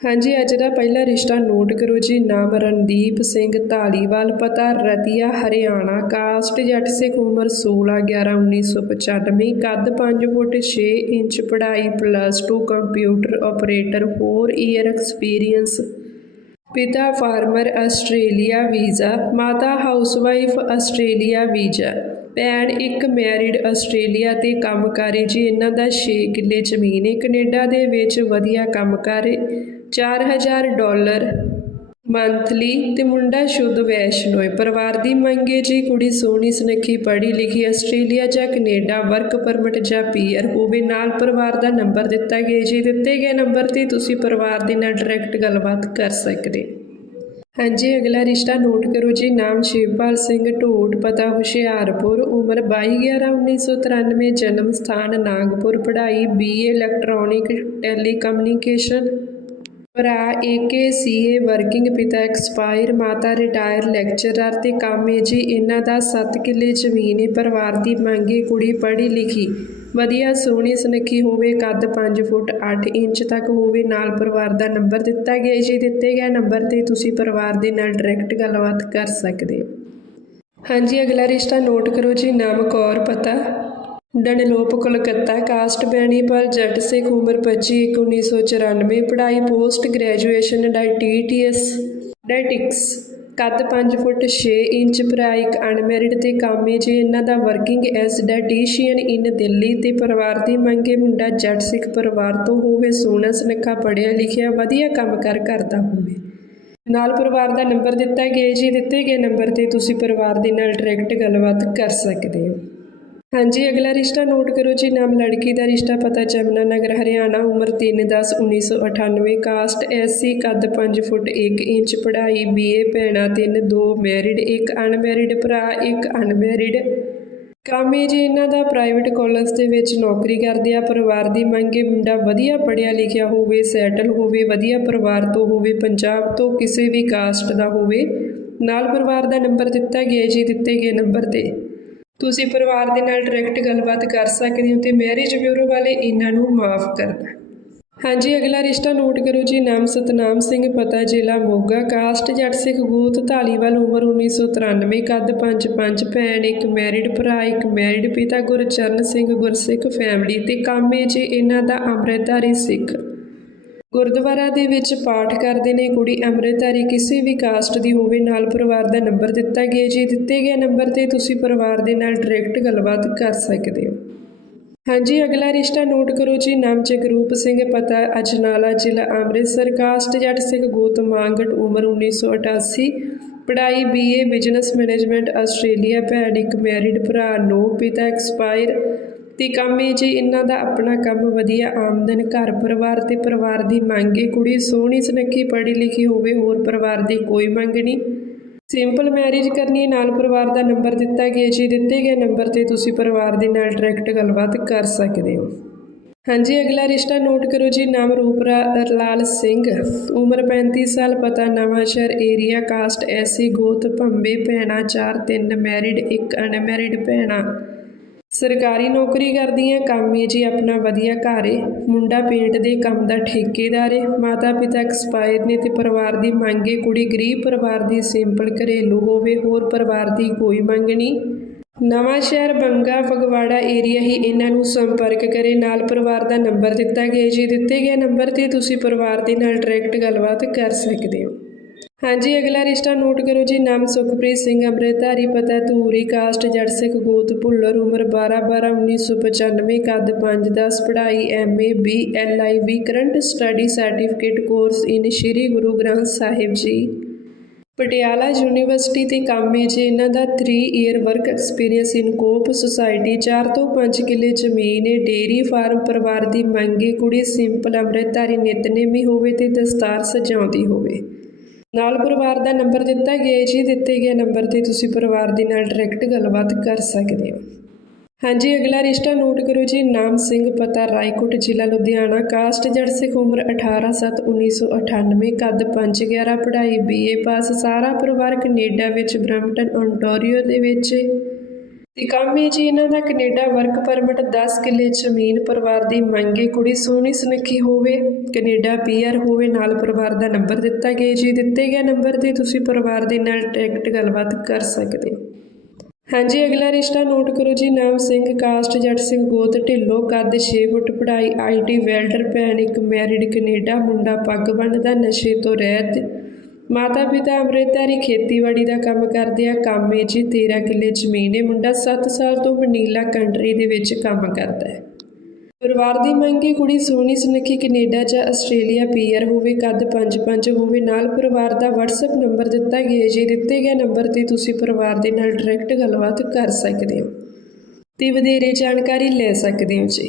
ਹਾਂਜੀ, ਅੱਜ ਦਾ ਪਹਿਲਾ ਰਿਸ਼ਤਾ ਨੋਟ ਕਰੋ ਜੀ। ਨਾਮ ਰਣਦੀਪ ਸਿੰਘ ਢਾਲੀਵਾਲ ਪਤਾ ਰਤੀਆ, ਹਰਿਆਣਾ। ਕਾਸਟ ਜੱਟ ਸਿੱਖ ਉਮਰ 16 11 1995 ਕੱਦ 5 ਫੁੱਟ 6 ਇੰਚ, ਪੜ੍ਹਾਈ plus 2 computer operator 4 year experience ਪਿਤਾ ਫਾਰਮਰ, ਆਸਟ੍ਰੇਲੀਆ ਵੀਜ਼ਾ। ਮਾਤਾ ਹਾਊਸਵਾਈਫ ਆਸਟ੍ਰੇਲੀਆ ਵੀਜ਼ਾ। ਭੈਣ ਇੱਕ ਮੈਰਿਡ ਆਸਟ੍ਰੇਲੀਆ ਤੇ ਕੰਮ ਕਰੇ ਜੀ। ਇਹਨਾਂ ਦਾ 6 ਕਿੱਲੇ ਜ਼ਮੀਨ ਹੈ ਕੈਨੇਡਾ ਦੇ ਵਿੱਚ ਵਧੀਆ ਕੰਮ ਕਰੇ 4000 ਡਾਲਰ। ਮੰਥਲੀ ਤੇ ਮੁੰਡਾ ਸ਼ੁੱਧ ਵੈਸ਼ਨੋ ਹੈ। ਪਰਿਵਾਰ ਦੀ ਮੰਗੇ ਜੀ, ਕੁੜੀ ਸੋਹਣੀ, ਸੁਨੱਖੀ, ਪੜ੍ਹੀ ਲਿਖੀ, ਆਸਟ੍ਰੇਲੀਆ ਜਾਂ ਕੈਨੇਡਾ, ਵਰਕ ਪਰਮਿਟ ਜਾਂ ਪੀਆਰ ਹੋਵੇ, ਨਾਲ ਪਰਿਵਾਰ ਦਾ ਨੰਬਰ ਦਿੱਤਾ ਗਿਆ ਜੀ। ਦਿੱਤੇ ਗਏ ਨੰਬਰ ਤੇ ਤੁਸੀਂ ਪਰਿਵਾਰ ਦੇ ਨਾਲ ਡਾਇਰੈਕਟ ਗੱਲਬਾਤ ਕਰ ਸਕਦੇ। ਹਾਂਜੀ, ਅਗਲਾ ਰਿਸ਼ਤਾ ਨੋਟ ਕਰੋ ਜੀ। ਨਾਮ ਸ਼ਿਵਪਾਲ ਸਿੰਘ ਢੋਟ, ਪਤਾ ਹੁਸ਼ਿਆਰਪੁਰ, ਉਮਰ 22/11/1993 ਜਨਮ ਸਥਾਨ ਨਾਗਪੁਰ, ਪੜ੍ਹਾਈ ਬੀਏ ਇਲੈਕਟ੍ਰੋਨਿਕ ਟੈਲੀਕਮਿਊਨੀਕੇਸ਼ਨ ਭਰਾ ਏਕੇਸੀਏ ਵਰਕਿੰਗ ਪਿਤਾ ਐਕਸਪਾਇਰ, ਮਾਤਾ ਰਿਟਾਇਰ ਲੈਕਚਰਰ ਤੇ ਕੰਮ ਹੈ ਜੀ। ਇਹਨਾਂ ਦਾ 7 ਕਿੱਲੇ ਜ਼ਮੀਨ ਏ, ਪਰਿਵਾਰ ਦੀ ਮੰਗੇ ਕੁੜੀ ਪੜ੍ਹੀ ਲਿਖੀ। ਵਧੀਆ ਸੋਹਣੀ ਸੁਨੱਖੀ ਹੋਵੇ, ਕੱਦ 5 ਫੁੱਟ 8 ਇੰਚ ਤੱਕ ਹੋਵੇ, ਨਾਲ ਪਰਿਵਾਰ ਦਾ ਨੰਬਰ ਦਿੱਤਾ ਗਿਆ ਜੀ। ਦਿੱਤੇ ਗਏ ਨੰਬਰ ਤੇ ਤੁਸੀਂ ਪਰਿਵਾਰ ਦੇ ਨਾਲ ਡਾਇਰੈਕਟ ਗੱਲਬਾਤ ਕਰ ਸਕਦੇ ਹੋ। ਹਾਂਜੀ, ਅਗਲਾ ਰਿਸ਼ਤਾ ਨੋਟ ਕਰੋ ਜੀ, ਨਾਮ ਕੌਰ ਪਤਾ। ਡੰਡਲੋਪ ਕੋਲਕਾਤਾ ਕਾਸਟ ਬੈਣੀਪਾਲ ਜੱਟ ਸਿੱਖ ਉਮਰ 25 1994 ਪੜ੍ਹਾਈ ਪੋਸਟ ਗ੍ਰੈਜੂਏਸ਼ਨ ਡਾਈਟੀਟੀਐਸ ਡਾਇਟਿਕਸ, ਕੱਦ 5 ਫੁੱਟ 6 ਇੰਚ ਭਰਾ ਇੱਕ ਅਨਮੈਰਿਡ ਤੇ ਕਾਮੇ ਜੀ, ਇਹਨਾਂ ਦਾ working as dietician in Delhi ਤੇ ਪਰਿਵਾਰ ਦੀ ਮੰਗੇ ਮੁੰਡਾ ਜੱਟ ਸਿੱਖ ਪਰਿਵਾਰ ਤੋਂ ਹੋਵੇ, ਸੋਹਣਾ, ਸੁਨੱਖਾ, ਪੜ੍ਹਿਆ, ਲਿਖਿਆ, ਵਧੀਆ ਕੰਮ ਕਰ ਕਰਦਾ ਹੋਵੇ। ਨਾਲ ਪਰਿਵਾਰ ਦਾ ਨੰਬਰ ਦਿੱਤਾ ਗਿਆ ਜੀ, ਦਿੱਤੇ ਗਏ ਨੰਬਰ ਤੇ ਤੁਸੀਂ ਪਰਿਵਾਰ ਦੇ ਨਾਲ ਡਾਇਰੈਕਟ ਗੱਲਬਾਤ ਕਰ ਸਕਦੇ ਹੋ। ਹਾਂਜੀ, ਅਗਲਾ ਰਿਸ਼ਤਾ ਨੋਟ ਕਰੋ ਜੀ, ਨਾਮ ਲੜਕੀ ਦਾ ਰਿਸ਼ਤਾ ਪਤਾ ਜਮਨਾ ਨਗਰ, ਹਰਿਆਣਾ, ਉਮਰ 3/10/1998 ਕਾਸਟ ਐਸਸੀ ਕੱਦ 5 ਫੁੱਟ 1 ਇੰਚ, ਪੜ੍ਹਾਈ ਬੀਏ ਭੈਣਾਂ ਤਿੰਨ, ਦੋ ਮੈਰਿਡ, ਇੱਕ ਅਨਮੈਰਿਡ ਭਰਾ, ਇੱਕ ਅਨਮੈਰਿਡ। ਕਾਮੇ ਜੀ, ਇਹਨਾਂ ਦਾ ਪ੍ਰਾਈਵੇਟ ਕਾਲਜ ਦੇ ਵਿੱਚ ਨੌਕਰੀ ਕਰਦੇ ਆ, ਪਰਿਵਾਰ ਦੀ ਮੰਗ ਮੰਗੇ ਮੁੰਡਾ ਵਧੀਆ ਪੜ੍ਹਿਆ ਲਿਖਿਆ ਹੋਵੇ, ਸੈਟਲ ਹੋਵੇ, ਵਧੀਆ ਪਰਿਵਾਰ ਤੋਂ ਹੋਵੇ, ਪੰਜਾਬ ਤੋਂ ਕਿਸੇ ਵੀ ਕਾਸਟ ਦਾ ਹੋਵੇ, ਨਾਲ ਪਰਿਵਾਰ ਦਾ ਨੰਬਰ ਦਿੱਤਾ ਗਿਆ ਜੀ, ਦਿੱਤੇ ਗਏ ਨੰਬਰ ਤੇ। ਤੁਸੀਂ ਪਰਿਵਾਰ ਦੇ ਨਾਲ ਡਾਇਰੈਕਟ ਗੱਲਬਾਤ ਕਰ ਸਕਦੇ ਹੋ ਤੇ ਮੈਰਿਜ ਬਿਊਰੋ ਵਾਲੇ ਇਹਨਾਂ ਨੂੰ ਮਾਫ ਕਰਨਾ। ਹਾਂਜੀ, ਅਗਲਾ ਰਿਸ਼ਤਾ ਨੋਟ ਕਰੋ ਜੀ, ਨਾਮ ਸਤਨਾਮ ਸਿੰਘ, ਪਤਾ ਜ਼ਿਲ੍ਹਾ ਮੋਗਾ, ਕਾਸਟ ਜੱਟ ਸਿੱਖ ਗੋਤ ਢਾਲੀਵਾਲ ਉਮਰ 1993 ਕੱਦ 5-5 ਭੈਣ ਇੱਕ ਮੈਰਿਡ ਭਰਾ, ਇੱਕ ਮੈਰਿਡ ਪਿਤਾ ਗੁਰਚਰਨ ਸਿੰਘ ਗੁਰਸਿੱਖ ਫੈਮਿਲੀ ਤੇ ਕਾਮੇ ਜੀ, ਇਹਨਾਂ ਦਾ ਅੰਮ੍ਰਿਤਧਾਰੀ ਸਿੱਖ। ਗੁਰਦੁਆਰਾ ਦੇ ਵਿੱਚ ਪਾਠ ਕਰਦੇ ਨੇ ਕੁੜੀ ਅੰਮ੍ਰਿਤਧਾਰੀ ਕਿਸੇ ਵੀ ਕਾਸਟ ਦੀ ਹੋਵੇ, ਨਾਲ ਪਰਿਵਾਰ ਦਾ ਨੰਬਰ ਦਿੱਤਾ ਗਿਆ ਜੀ। ਦਿੱਤੇ ਗਏ ਨੰਬਰ ਤੇ ਤੁਸੀਂ ਪਰਿਵਾਰ ਦੇ ਨਾਲ ਡਾਇਰੈਕਟ ਗੱਲਬਾਤ ਕਰ ਸਕਦੇ ਹੋ। ਹਾਂਜੀ, ਅਗਲਾ ਰਿਸ਼ਤਾ ਨੋਟ ਕਰੋ ਜੀ। ਨਾਮ ਜਗਰੂਪ ਸਿੰਘ, ਪਤਾ ਅਜਨਾਲਾ ਜ਼ਿਲ੍ਹਾ ਅੰਮ੍ਰਿਤਸਰ ਕਾਸਟ ਜੱਟ ਸਿੰਘ ਗੋਤ ਮਾਂਗਟ, ਉਮਰ 1988 ਪੜ੍ਹਾਈ ਬੀਏ ਬਿਜ਼ਨਸ ਮੈਨੇਜਮੈਂਟ ਆਸਟ੍ਰੇਲੀਆ ਭੈਣ ਇੱਕ ਮੈਰਿਡ ਭਰਾ, ਨੋ ਪਿਤਾ ਐਕਸਪਾਇਰ ਤੇ ਕੰਮ ਇਹ ਜੀ, ਇਹਨਾਂ ਦਾ ਆਪਣਾ ਕੰਮ ਵਧੀਆ, ਆਮਦਨ, ਘਰ ਪਰਿਵਾਰ ਤੇ ਪਰਿਵਾਰ ਦੀ ਮੰਗ ਹੈ ਕੁੜੀ ਸੋਹਣੀ, ਸੁਨੱਖੀ ਪੜ੍ਹੀ ਲਿਖੀ ਹੋਵੇ, ਹੋਰ ਪਰਿਵਾਰ ਦੀ ਕੋਈ ਮੰਗ ਨਹੀਂ। ਸਿੰਪਲ ਮੈਰਿਜ ਕਰਨੀ ਨਾਲ ਪਰਿਵਾਰ ਦਾ ਨੰਬਰ ਦਿੱਤਾ ਗਿਆ ਜੀ, ਦਿੱਤੇ ਗਏ ਨੰਬਰ ਤੇ ਤੁਸੀਂ ਪਰਿਵਾਰ ਦੇ ਨਾਲ ਡਾਇਰੈਕਟ ਗੱਲਬਾਤ ਕਰ ਸਕਦੇ ਹੋ। ਹਾਂਜੀ, ਅਗਲਾ ਰਿਸ਼ਤਾ ਨੋਟ ਕਰੋ ਜੀ, ਨਾਮ ਰੂਪਰਾ ਲਾਲ ਸਿੰਘ, ਉਮਰ 35 ਸਾਲ, ਪਤਾ ਨਵਾਂਸ਼ਹਿਰ ਏਰੀਆ ਕਾਸਟ ਐਸੀ ਗੋਤ, ਭੰਬੇ, ਭੈਣਾ 4 3 ਮੈਰਿਡ ਇੱਕ ਅਨਮੈਰਿਡ ਭੈਣਾ। ਸਰਕਾਰੀ ਨੌਕਰੀ ਕਰਦੀਆਂ, ਕੰਮ ਹੈ ਜੀ ਆਪਣਾ ਵਧੀਆ ਘਰ ਏ। ਮੁੰਡਾ ਪੇਂਟ ਦੇ ਕੰਮ ਦਾ ਠੇਕੇਦਾਰ ਏ। ਮਾਤਾ ਪਿਤਾ ਐਕਸਪਾਇਰ ਨੇ ਤੇ ਪਰਿਵਾਰ ਦੀ ਮੰਗ ਏ। ਕੁੜੀ ਗਰੀਬ ਪਰਿਵਾਰ ਦੀ ਸਿੰਪਲ ਘਰੇਲੂ ਹੋਵੇ, ਹੋਰ ਪਰਿਵਾਰ ਦੀ ਕੋਈ ਮੰਗ ਨਹੀਂ। ਨਵਾਂ ਸ਼ਹਿਰ ਬੰਗਾ, ਫਗਵਾੜਾ ਏਰੀਆ ਹੀ ਇਹਨਾਂ ਨੂੰ ਸੰਪਰਕ ਕਰੇ। ਨਾਲ ਪਰਿਵਾਰ ਦਾ ਨੰਬਰ ਦਿੱਤਾ ਗਿਆ ਜੀ ਦਿੱਤੇ ਗਏ ਨੰਬਰ ਤੇ ਤੁਸੀਂ ਪਰਿਵਾਰ ਦੇ ਨਾਲ ਡਾਇਰੈਕਟ ਗੱਲਬਾਤ ਕਰ ਸਕਦੇ ਹੋ। ਹਾਂਜੀ, ਅਗਲਾ ਰਿਸ਼ਤਾ ਨੋਟ ਕਰੋ ਜੀ। ਨਾਮ ਸੁਖਪ੍ਰੀਤ ਸਿੰਘ ਅੰਮ੍ਰਿਤਧਾਰੀ, ਪਤਾ ਧੂਰੀ, ਕਾਸਟ ਜੱਟ ਸਿੱਖ ਗੋਤ, ਭੁੱਲਰ, ਉਮਰ 12 12 1995 ਕੱਦ 5 10 ਪੜ੍ਹਾਈ MA B LIB current study certificate, course in Shri Guru Granth Sahib ji. Patiala university ਤੇ ਕੰਮ ਹੈ ਜੀ। ਇਹਨਾਂ ਦਾ 3 year work experience in coop society 4 ਤੋਂ 5 ਕਿੱਲੇ ਜ਼ਮੀਨ ਹੈ। ਡੇਰੀ ਫਾਰਮ ਪਰਿਵਾਰ ਦੀ ਮੰਗੇ ਕੁੜੀ ਸਿੰਪਲ ਅੰਮ੍ਰਿਤਧਾਰੀ, ਨਿਤਨੇਮੀ ਹੋਵੇ ਤੇ ਦਸਤਾਰ ਸਜਾਉਂਦੀ ਹੋਵੇ। ਨਾਲ ਪਰਿਵਾਰ ਦਾ ਨੰਬਰ ਦਿੱਤਾ ਗਿਆ, ਜੀ ਦਿੱਤੇ ਗਏ ਨੰਬਰ ਤੇ ਤੁਸੀਂ ਪਰਿਵਾਰ ਦੇ ਨਾਲ ਡਾਇਰੈਕਟ ਗੱਲਬਾਤ ਕਰ ਸਕਦੇ ਹੋ। ਹਾਂਜੀ, ਅਗਲਾ ਰਿਸ਼ਤਾ ਨੋਟ ਕਰੋ ਜੀ, ਨਾਮ ਸਿੰਘ, ਪਤਾ ਰਾਏਕੋਟ, ਜ਼ਿਲ੍ਹਾ ਲੁਧਿਆਣਾ, ਕਾਸਟ ਜੜ ਸਿੱਖ ਉਮਰ 18 7 1998 ਕੱਦ 511 ਪੜ੍ਹਾਈ ਬੀਏ ਪਾਸ ਸਾਰਾ ਪਰਿਵਾਰ ਕੈਨੇਡਾ ਵਿੱਚ ਬ੍ਰੈਂਪਟਨ ਓਨਟਾਰੀਓ ਦੇ ਵਿੱਚ। ਤੇ ਕੰਮ ਹੈ ਜੀ, ਇਹਨਾਂ ਦਾ ਕੈਨੇਡਾ ਵਰਕ ਪਰਮਿਟ 10 ਕਿੱਲੇ ਜ਼ਮੀਨ ਪਰਿਵਾਰ ਦੀ ਮੰਗੇ ਕੁੜੀ ਸੋਹਣੀ ਸੁਨੱਖੀ ਹੋਵੇ, ਕੈਨੇਡਾ ਪੀਆਰ ਹੋਵੇ, ਨਾਲ ਪਰਿਵਾਰ ਦਾ ਨੰਬਰ ਦਿੱਤਾ ਗਿਆ ਜੀ। ਦਿੱਤੇ ਗਏ ਨੰਬਰ ਤੇ ਤੁਸੀਂ ਪਰਿਵਾਰ ਦੇ ਨਾਲ ਡਾਇਰੈਕਟ ਗੱਲਬਾਤ ਕਰ ਸਕਦੇ ਹੋ। ਹਾਂਜੀ, ਅਗਲਾ ਰਿਸ਼ਤਾ ਨੋਟ ਕਰੋ ਜੀ। ਨਾਮ ਸਿੰਘ, ਕਾਸਟ ਜੱਟ ਸਿੰਘ ਗੋਤ, ਢਿੱਲੋਂ ਕੱਦ 6 ਫੁੱਟ ਪੜ੍ਹਾਈ ਆਈਟੀ ਵੈਲਡਰ ਭੈਣ, ਇੱਕ ਮੈਰਿਡ ਕੈਨੇਡਾ ਮੁੰਡਾ, ਪੱਗ ਬੰਨਦਾ ਨਸ਼ੇ ਤੋਂ ਰਹਿਤ ਮਾਤਾ ਪਿਤਾ ਅੰਮ੍ਰਿਤਧਾਰੀ ਖੇਤੀਬਾੜੀ ਦਾ ਕੰਮ ਕਰਦੇ ਆ, ਕੰਮ ਜੀ 13 ਕਿੱਲੇ ਜ਼ਮੀਨ ਹੈ। ਮੁੰਡਾ 7 ਸਾਲ ਤੋਂ ਮਨੀਲਾ ਕੰਟਰੀ ਦੇ ਵਿੱਚ ਕੰਮ ਕਰਦਾ ਹੈ। ਪਰਿਵਾਰ ਦੀ ਮੰਗੀ ਕੁੜੀ ਸੋਹਣੀ ਸੁਨੱਖੀ ਕੈਨੇਡਾ ਜਾਂ ਆਸਟ੍ਰੇਲੀਆ ਪੀਆਰ ਹੋਵੇ, ਕੱਦ 5-5 ਹੋਵੇ, ਨਾਲ ਪਰਿਵਾਰ ਦਾ WhatsApp ਨੰਬਰ ਦਿੱਤਾ ਗਿਆ ਜੀ ਦਿੱਤੇ ਗਏ ਨੰਬਰ ਤੇ ਤੁਸੀਂ ਪਰਿਵਾਰ ਦੇ ਨਾਲ ਡਾਇਰੈਕਟ ਗੱਲਬਾਤ ਕਰ ਸਕਦੇ ਹੋ ਤੇ ਵਧੇਰੇ ਜਾਣਕਾਰੀ ਲੈ ਸਕਦੇ ਹੋ ਜੀ।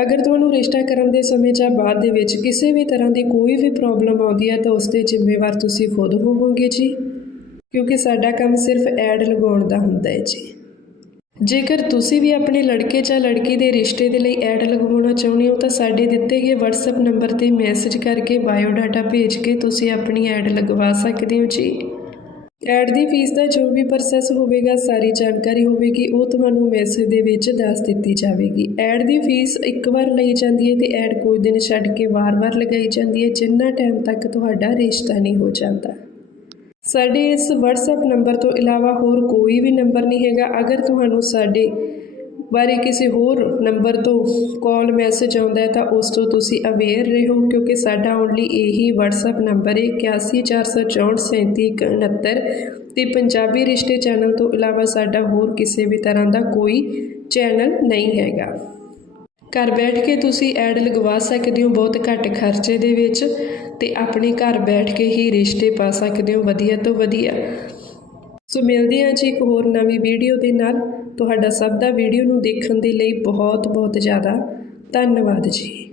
ਅਗਰ ਤੁਹਾਨੂੰ ਰਿਸ਼ਤਾ ਕਰਨ ਦੇ ਸਮੇਂ ਜਾਂ ਬਾਅਦ ਦੇ ਵਿੱਚ ਕਿਸੇ ਵੀ ਤਰ੍ਹਾਂ ਦੀ ਕੋਈ ਵੀ ਪ੍ਰੋਬਲਮ ਆਉਂਦੀ ਹੈ ਤਾਂ ਉਸ ਦੇ ਜ਼ਿੰਮੇਵਾਰ ਤੁਸੀਂ ਖੁਦ ਹੋਵੋਗੇ ਜੀ। ਕਿਉਂਕਿ ਸਾਡਾ ਕੰਮ ਸਿਰਫ ਐਡ ਲਗਾਉਣ ਦਾ ਹੁੰਦਾ ਹੈ ਜੀ। ਜੇਕਰ ਤੁਸੀਂ ਵੀ ਆਪਣੇ ਲੜਕੇ ਜਾਂ ਲੜਕੀ ਦੇ ਰਿਸ਼ਤੇ ਦੇ ਲਈ ਐਡ ਲਗਵਾਉਣਾ ਚਾਹੁੰਦੇ ਹੋ ਤਾਂ ਸਾਡੇ ਦਿੱਤੇ ਗਏ WhatsApp ਨੰਬਰ ਤੇ ਮੈਸੇਜ ਕਰਕੇ ਬਾਇਓ ਡਾਟਾ ਭੇਜ ਕੇ ਤੁਸੀਂ ਆਪਣੀ ਐਡ ਲਗਵਾ ਸਕਦੇ ਹੋ ਜੀ। ਐਡ ਦੀ ਫੀਸ ਦਾ ਜੋ ਵੀ ਪ੍ਰੋਸੈਸ ਹੋਵੇਗਾ, ਸਾਰੀ ਜਾਣਕਾਰੀ ਹੋਵੇਗੀ, ਉਹ ਤੁਹਾਨੂੰ ਮੈਸੇਜ ਦੇ ਵਿੱਚ ਦੱਸ ਦਿੱਤੀ ਜਾਵੇਗੀ। ਐਡ ਦੀ ਫੀਸ ਇੱਕ ਵਾਰ ਲਈ ਜਾਂਦੀ ਹੈ ਤੇ ਐਡ ਕੋਈ ਦਿਨ ਛੱਡ ਕੇ ਵਾਰ-ਵਾਰ ਲਗਾਈ ਜਾਂਦੀ ਹੈ, ਜਿੰਨਾ ਟਾਈਮ ਤੱਕ ਤੁਹਾਡਾ ਰਿਸ਼ਤਾ ਨਹੀਂ ਹੋ ਜਾਂਦਾ। ਸਾਡੇ ਇਸ WhatsApp ਨੰਬਰ ਤੋਂ ਇਲਾਵਾ ਹੋਰ ਕੋਈ ਵੀ ਨੰਬਰ ਨਹੀਂ ਹੈਗਾ। ਅਗਰ ਤੁਹਾਨੂੰ ਸਾਡੇ ਬਾਰੇ ਕਿਸੇ ਹੋਰ ਨੰਬਰ ਤੋਂ ਕਾਲ ਮੈਸੇਜ ਆਉਂਦਾ ਹੈ ਤਾਂ ਉਸ ਤੋਂ ਤੁਸੀਂ ਅਵੇਅਰ ਰਹੋ ਕਿਉਂਕਿ ਸਾਡਾ ਓਨਲੀ ਇਹੀ WhatsApp ਨੰਬਰ ਹੈ 8146473169 ਤੇ ਪੰਜਾਬੀ ਰਿਸ਼ਤੇ ਚੈਨਲ ਤੋਂ ਇਲਾਵਾ ਸਾਡਾ ਹੋਰ ਕਿਸੇ ਵੀ ਤਰ੍ਹਾਂ ਦਾ ਕੋਈ ਚੈਨਲ ਨਹੀਂ ਹੈਗਾ। ਘਰ ਬੈਠ ਕੇ ਤੁਸੀਂ ਐਡ ਲਗਵਾ ਸਕਦੇ ਹੋ ਬਹੁਤ ਘੱਟ ਖਰਚੇ ਦੇ ਵਿੱਚ ਤੇ ਆਪਣੇ ਘਰ ਬੈਠ ਕੇ ਹੀ ਰਿਸ਼ਤੇ ਪਾ ਸਕਦੇ ਹੋ ਵਧੀਆ ਤੋਂ ਵਧੀਆ। ਸੋ ਮਿਲਦੇ ਹਾਂ ਜੀ ਇੱਕ ਹੋਰ ਨਵੀਂ ਵੀਡੀਓ ਦੇ ਨਾਲ। ਤੁਹਾਡਾ ਸਭ ਦਾ ਵੀਡੀਓ ਨੂੰ ਦੇਖਣ ਦੇ ਲਈ ਬਹੁਤ ਬਹੁਤ ਜ਼ਿਆਦਾ ਧੰਨਵਾਦ ਜੀ।